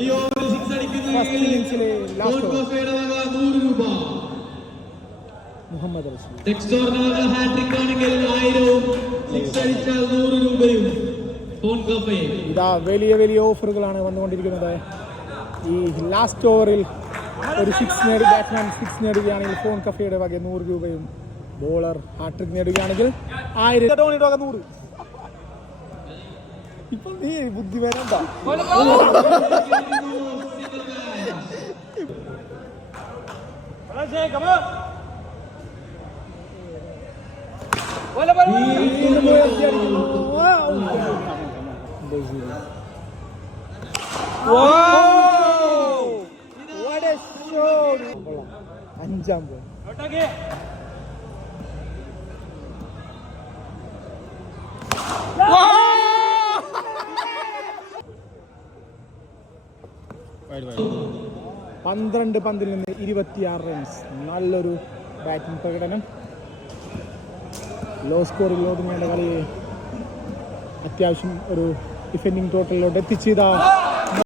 ഈ ഓവറിൽ 6 first ഇന്നിംഗ്സിലെ last കോഫയുടെ വക 100 രൂപ. മുഹമ്മദ് റഷീദ്. ടെക്സ്റ്റോറിന്റെ വക ഹാട്രിക് ആണെങ്കിൽ 1000-ഉം 6 അടിച്ചാൽ 100 രൂപയും. ഫോൺ കോഫയെ ഇതാ വലിയ വലിയ ഓഫറുകളാണ് വന്നുകൊണ്ടിരിക്കുന്നത്. ഈ ലാസ്റ്റ് ഓവറിൽ ഒരു 6 നേടി ബാറ്റ്സ്മാൻ 6 നേടുകയാണെങ്കിൽ ഫോൺ കഫയുടെ വക 100 രൂപയും, ബോളർ ഹാട്രിക് നേടുകയാണെങ്കിൽ 1000 വക 100. ഇപ്പൊ നീ ബുദ്ധി വരണ്ട. അഞ്ചാം ബോൾ പന്ത്രണ്ട് പന്തിൽ നിന്ന് 26 റൺസ്. നല്ലൊരു ബാറ്റിംഗ് പ്രകടനം. ലോ സ്കോറിൽ ഒതുങ്ങേണ്ട കളിയെ അത്യാവശ്യം ഒരു ഡിഫെൻഡിങ് ടോട്ടലിലോട്ട് എത്തിച്ചതാ.